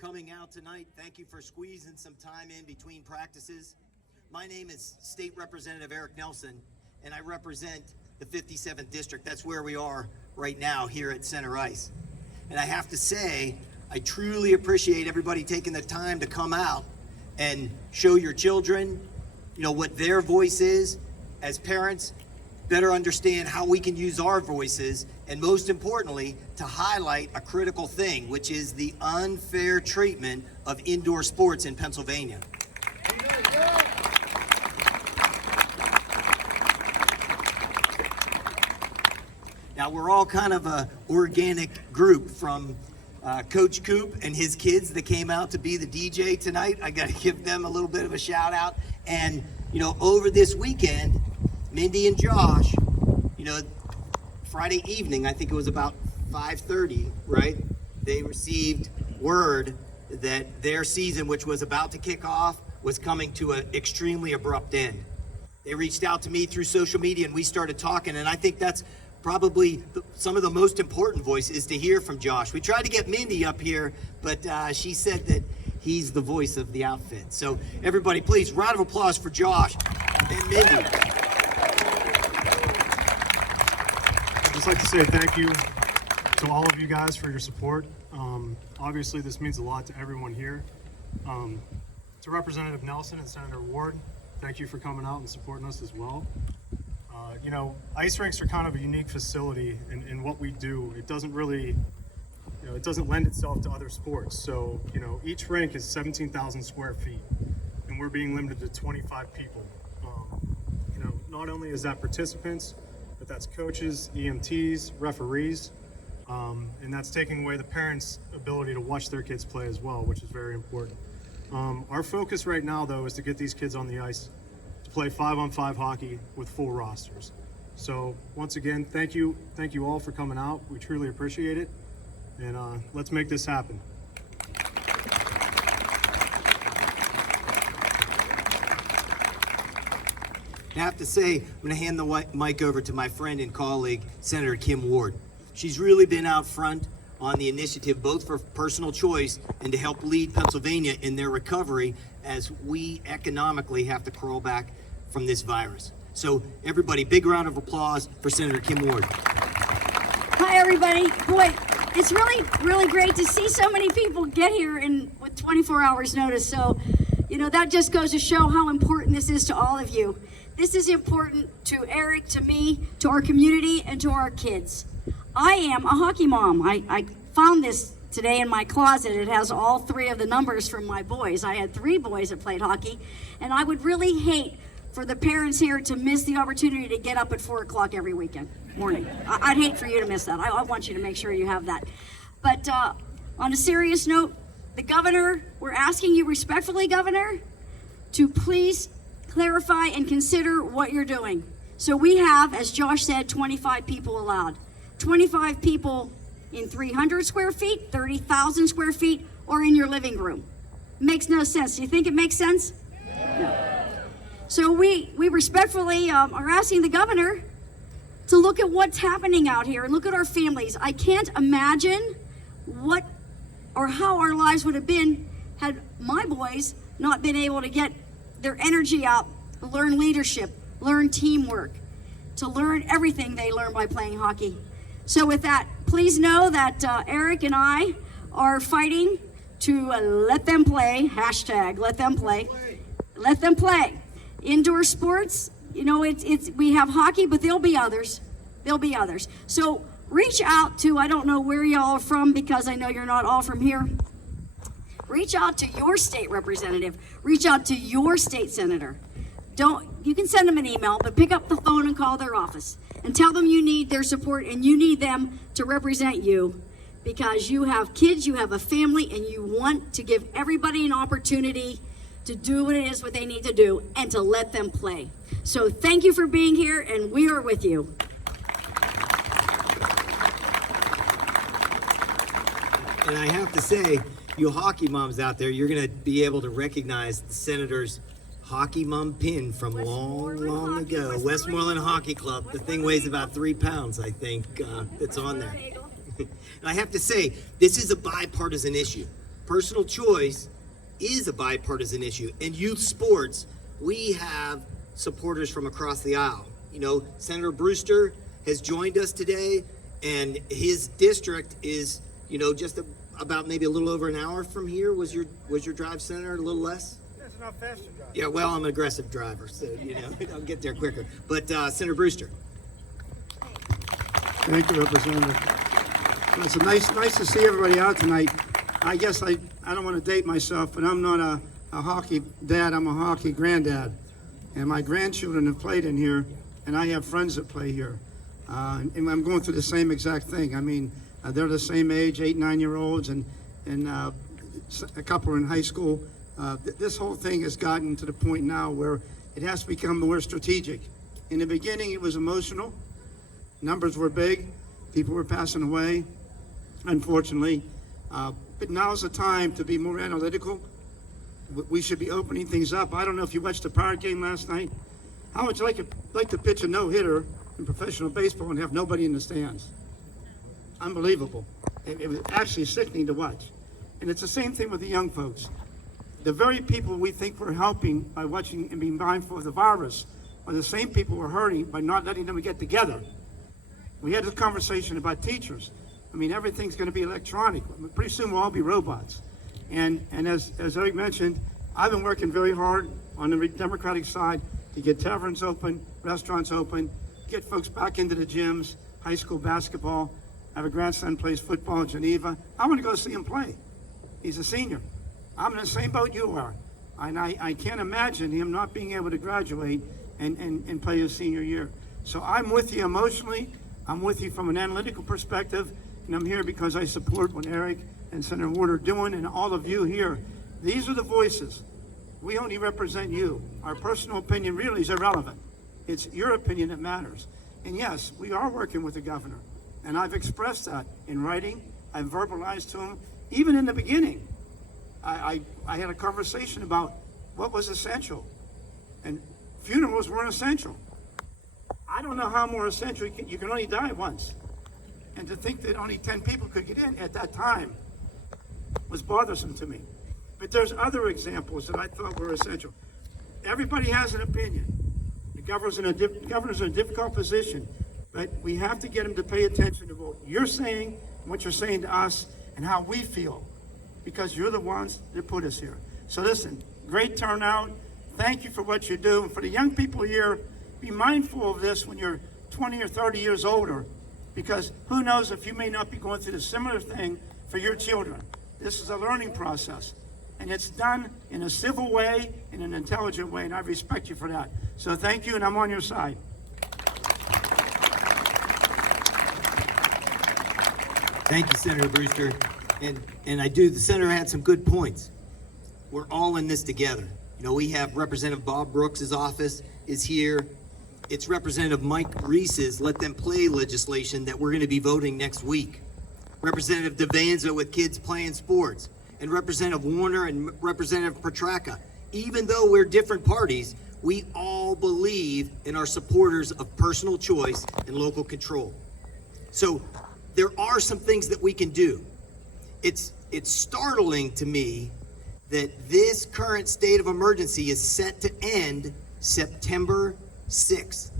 coming out tonight. Thank you for squeezing some time in between practices. My name is State Representative Eric Nelson, and I represent the 57th District. That's where we are right now here at Center Ice. And I have to say, I truly appreciate everybody taking the time to come out and show your children, what their voice is. As parents, better understand how we can use our voices, and most importantly, to highlight a critical thing, which is the unfair treatment of indoor sports in Pennsylvania. Now, we're all kind of a organic group, from Coach Coop and his kids that came out to be the DJ tonight. I got to give them a little bit of a shout out. And, over this weekend, Mindy and Josh, Friday evening, I think it was about 5:30, right? They received word that their season, which was about to kick off, was coming to an extremely abrupt end. They reached out to me through social media and we started talking, and I think that's probably some of the most important voices to hear from Josh. We tried to get Mindy up here, but she said that he's the voice of the outfit. So everybody, please, round of applause for Josh and Mindy. I'd just like to say thank you to all of you guys for your support. Obviously, this means a lot to everyone here. To Representative Nelson and Senator Ward, thank you for coming out and supporting us as well. Ice rinks are kind of a unique facility in what we do. It doesn't really, it doesn't lend itself to other sports. So, each rink is 17,000 square feet, and we're being limited to 25 people. Not only is that participants, but that's coaches, EMTs, referees, and that's taking away the parents' ability to watch their kids play as well, which is very important. Our focus right now, though, is to get these kids on the ice to play 5-on-5 hockey with full rosters. So once again, thank you all for coming out. We truly appreciate it, and let's make this happen. I have to say, I'm going to hand the mic over to my friend and colleague, Senator Kim Ward. She's really been out front on the initiative, both for personal choice and to help lead Pennsylvania in their recovery as we economically have to crawl back from this virus. So everybody, big round of applause for Senator Kim Ward. Hi, everybody. Boy, it's really, really great to see so many people get here with 24 hours notice. So, that just goes to show how important this is to all of you. This is important to Eric, to me, to our community, and to our kids. I am a hockey mom. I found this today in my closet. It has all 3 of the numbers from my boys. I had 3 boys that played hockey, and I would really hate for the parents here to miss the opportunity to get up at 4 o'clock every morning. I'd hate for you to miss that. I want you to make sure you have that. But on a serious note, the governor, we're asking you respectfully, Governor, to please clarify and consider what you're doing. So we have, as Josh said, 25 people allowed. 25 people in 300 square feet, 30,000 square feet, or in your living room. Makes no sense. Do you think it makes sense? No. So we respectfully are asking the governor to look at what's happening out here and look at our families. I can't imagine what or how our lives would have been had my boys not been able to get their energy out, learn leadership, learn teamwork, to learn everything they learn by playing hockey. So with that, please know that Eric and I are fighting to let them play, hashtag let them play, let them play. Indoor sports, we have hockey, but there'll be others. So reach out to, I don't know where y'all are from because I know you're not all from here. Reach out to your state representative. Reach out to your state senator. You can send them an email, but pick up the phone and call their office and tell them you need their support and you need them to represent you because you have kids, you have a family, and you want to give everybody an opportunity to do what they need to do and to let them play. So thank you for being here, and we are with you. And I have to say, you hockey moms out there, you're going to be able to recognize the Senator's hockey mom pin from long ago. Westmoreland Hockey Club. The thing weighs about 3 pounds, I think, that's on there. And I have to say, this is a bipartisan issue. personal choice is a bipartisan issue. In youth sports, we have supporters from across the aisle. You know, Senator Brewster has joined us today, and his district is, you know, just about maybe a little over an hour from here. Was your drive, Senator, a little less? It's not fast to drive. Yeah, well, I'm an aggressive driver, so, you know, I'll get there quicker. But Senator Brewster. Thank you, Representative. Well, it's nice to see everybody out tonight. I guess I don't want to date myself, but I'm not a hockey dad. I'm a hockey granddad. And my grandchildren have played in here, and I have friends that play here. And I'm going through the same exact thing. I mean, they're the same age, 8, 9-year-olds, and a couple are in high school. This whole thing has gotten to the point now where it has to become more strategic. In the beginning, it was emotional. Numbers were big. People were passing away, unfortunately. But now's the time to be more analytical. We should be opening things up. I don't know if you watched the Pirate game last night. How would you like to pitch a no-hitter in professional baseball and have nobody in the stands? Unbelievable. It was actually sickening to watch. And it's the same thing with the young folks. The very people we think we're helping by watching and being mindful of the virus are the same people we're hurting by not letting them get together. We had this conversation about teachers. I mean, everything's going to be electronic. Pretty soon we'll all be robots. And as Eric mentioned, I've been working very hard on the Democratic side to get taverns open, restaurants open, get folks back into the gyms, high school basketball. I have a grandson plays football in Geneva. I want to go see him play. He's a senior. I'm in the same boat you are. And I can't imagine him not being able to graduate and play his senior year. So I'm with you emotionally. I'm with you from an analytical perspective. And I'm here because I support what Eric and Senator Ward are doing, and all of you here. These are the voices. We only represent you. Our personal opinion really is irrelevant. It's your opinion that matters. And yes, we are working with the governor. And I've expressed that in writing. I've verbalized to him. Even in the beginning, I had a conversation about what was essential. And funerals weren't essential. I don't know how more essential you can only die once. And to think that only 10 people could get in at that time was bothersome to me. But there's other examples that I thought were essential. Everybody has an opinion. The governor's in a difficult position, but we have to get him to pay attention to what you're saying, what you're saying to us, and how we feel, because you're the ones that put us here. So listen, great turnout. Thank you for what you do. And for the young people here, be mindful of this when you're 20 or 30 years older, because who knows if you may not be going through the similar thing for your children. This is a learning process, and it's done in a civil way, in an intelligent way, and I respect you for that. So thank you, and I'm on your side. Thank you, Senator Brewster. And I do, the senator had some good points. We're all in this together. You know, we have Representative Bob Brooks' office is here. It's Representative Mike Reese's Let Them Play legislation that we're going to be voting next week. Representative Devanza with Kids Playing Sports, and Representative Warner and Representative Petracca. Even though we're different parties, we all believe in our supporters of personal choice and local control. So there are some things that we can do. It's startling to me that this current state of emergency is set to end September 6th.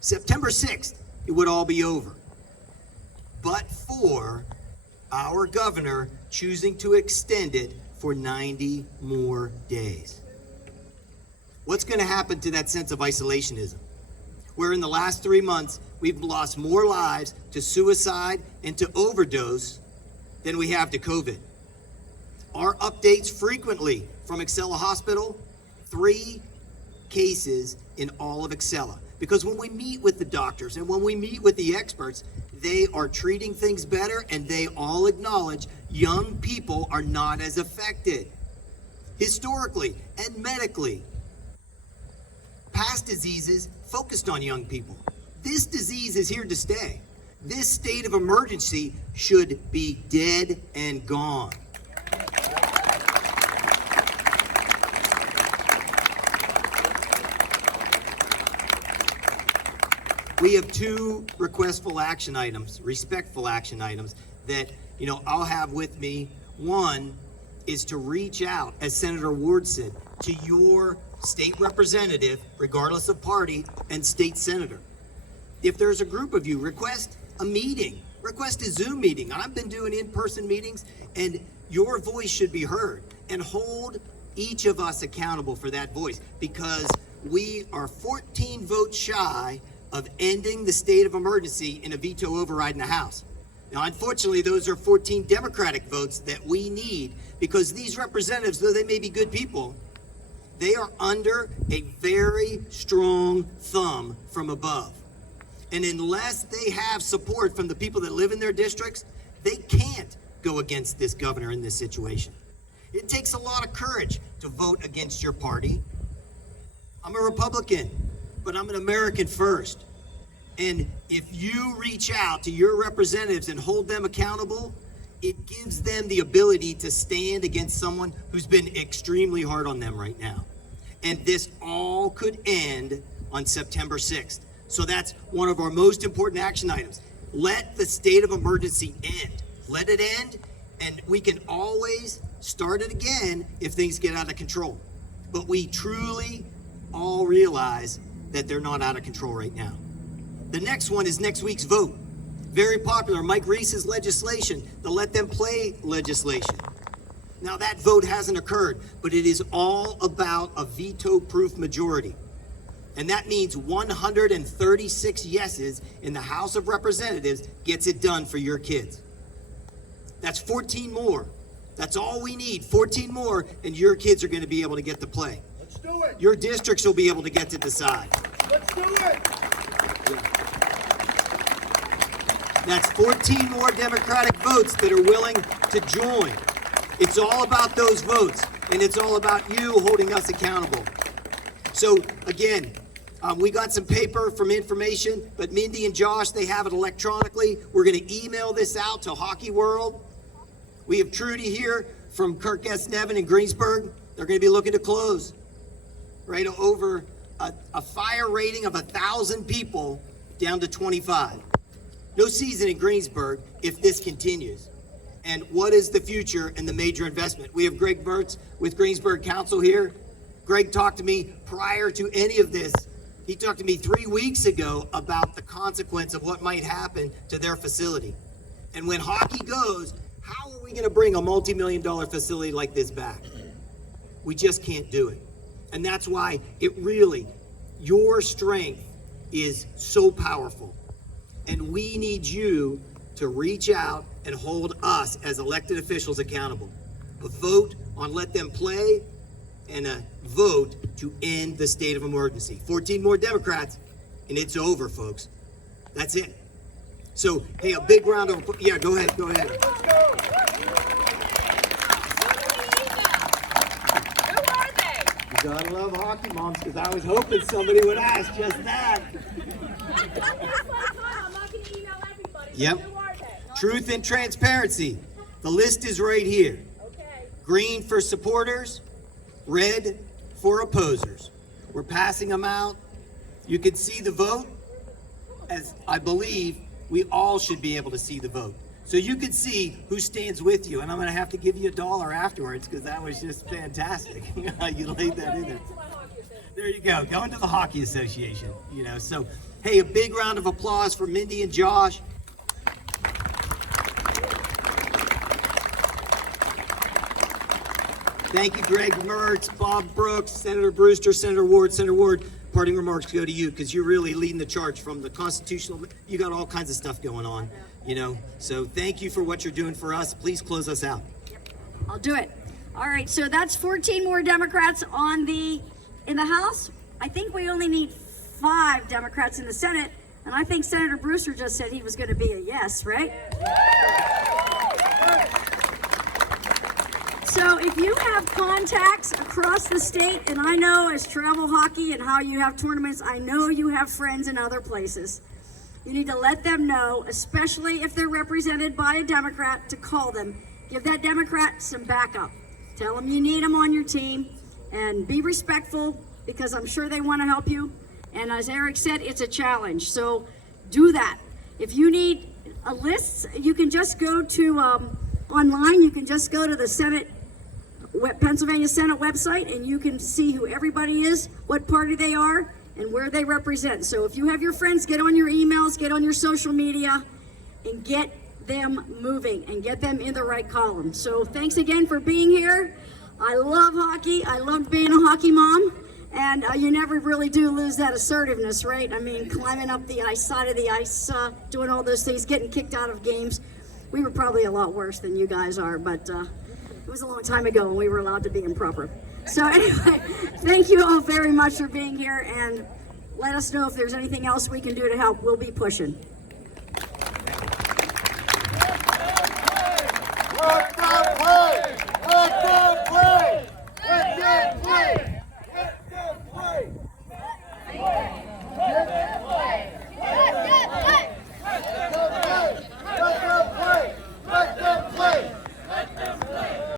September 6th, it would all be over. But for our governor choosing to extend it for 90 more days. What's going to happen to that sense of isolationism? Where in the last 3 months, we've lost more lives to suicide and to overdose than we have to COVID. Our updates frequently from Excella Hospital, 3 cases in all of Excella. Because when we meet with the doctors and when we meet with the experts, they are treating things better, and they all acknowledge young people are not as affected. Historically and medically, past diseases focused on young people. This disease is here to stay. This state of emergency should be dead and gone. We have 2 requestful action items, respectful action items that, I'll have with me One is to reach out, as Senator Ward said, to your state representative, regardless of party, and state senator. If there's a group of you, request a meeting, request a Zoom meeting. I've been doing in-person meetings, and your voice should be heard, and hold each of us accountable for that voice, because we are 14 votes shy of ending the state of emergency in a veto override in the House. Now, unfortunately, those are 14 Democratic votes that we need, because these representatives, though they may be good people, they are under a very strong thumb from above. And unless they have support from the people that live in their districts, they can't go against this governor in this situation. It takes a lot of courage to vote against your party. I'm a Republican, but I'm an American first. And if you reach out to your representatives and hold them accountable, it gives them the ability to stand against someone who's been extremely hard on them right now. And this all could end on September 6th. So that's one of our most important action items. Let the state of emergency end. Let it end, and we can always start it again if things get out of control. But we truly all realize that they're not out of control right now. The next one is next week's vote. Very popular, Mike Reese's legislation, the Let Them Play legislation. Now that vote hasn't occurred, but it is all about a veto-proof majority. And that means 136 yeses in the House of Representatives gets it done for your kids. That's 14 more. That's all we need, 14 more, and your kids are going to be able to get to play. Let's do it. Your districts will be able to get to decide. Let's do it. That's 14 more Democratic votes that are willing to join. It's all about those votes, and it's all about you holding us accountable. So again, we got some paper from information, but Mindy and Josh, they have it electronically. We're going to email this out to Hockey World. We have Trudy here from Kirk S. Nevin in Greensburg. They're going to be looking to close right over a fire rating of 1,000 people down to 25. No season in Greensburg if this continues. And what is the future and the major investment? We have Greg Mertz with Greensburg Council here. Greg talked to me prior to any of this. He talked to me 3 weeks ago about the consequence of what might happen to their facility. And when hockey goes, how are we going to bring a multi-million-dollar facility like this back? We just can't do it. And that's why your strength is so powerful. And we need you to reach out and hold us as elected officials accountable. A vote on Let Them Play and a vote to end the state of emergency. 14 more Democrats, and it's over, folks. That's it. So, hey, a big round of applause. Yeah, go ahead. Let's go. You gotta love hockey moms, because I was hoping somebody would ask just that. Yep. Truth and transparency. The list is right here. Green for supporters, red for opposers. We're passing them out. You can see the vote, as I believe we all should be able to see the vote. So you can see who stands with you, and I'm going to have to give you $1 afterwards because that was just fantastic. You laid that in there. There you go. Going to the Hockey Association. So hey, a big round of applause for Mindy and Josh. Thank you, Greg Mertz, Bob Brooks, Senator Brewster, Senator Ward. Senator Ward, parting remarks go to you because you're really leading the charge from the constitutional. You got all kinds of stuff going on, So thank you for what you're doing for us. Please close us out. I'll do it. All right, so that's 14 more Democrats in the House. I think we only need 5 Democrats in the Senate, and I think Senator Brewster just said he was going to be a yes, right? So if you have contacts across the state, and I know as travel hockey and how you have tournaments, I know you have friends in other places. You need to let them know, especially if they're represented by a Democrat, to call them. Give that Democrat some backup. Tell them you need them on your team, and be respectful because I'm sure they want to help you. And as Eric said, it's a challenge. So do that. If you need a list, you can just go to online. You can just go to the Senate, Pennsylvania Senate website, and you can see who everybody is, what party they are, and where they represent. So if you have your friends, get on your emails, get on your social media, and get them moving and get them in the right column. So thanks again for being here. I love hockey. I love being a hockey mom. And you never really do lose that assertiveness, right? I mean, climbing up the side of the ice, doing all those things, getting kicked out of games. We were probably a lot worse than you guys are, but it was a long time ago when we were allowed to be improper. So anyway, thank you all very much for being here, and let us know if there's anything else we can do to help. We'll be pushing.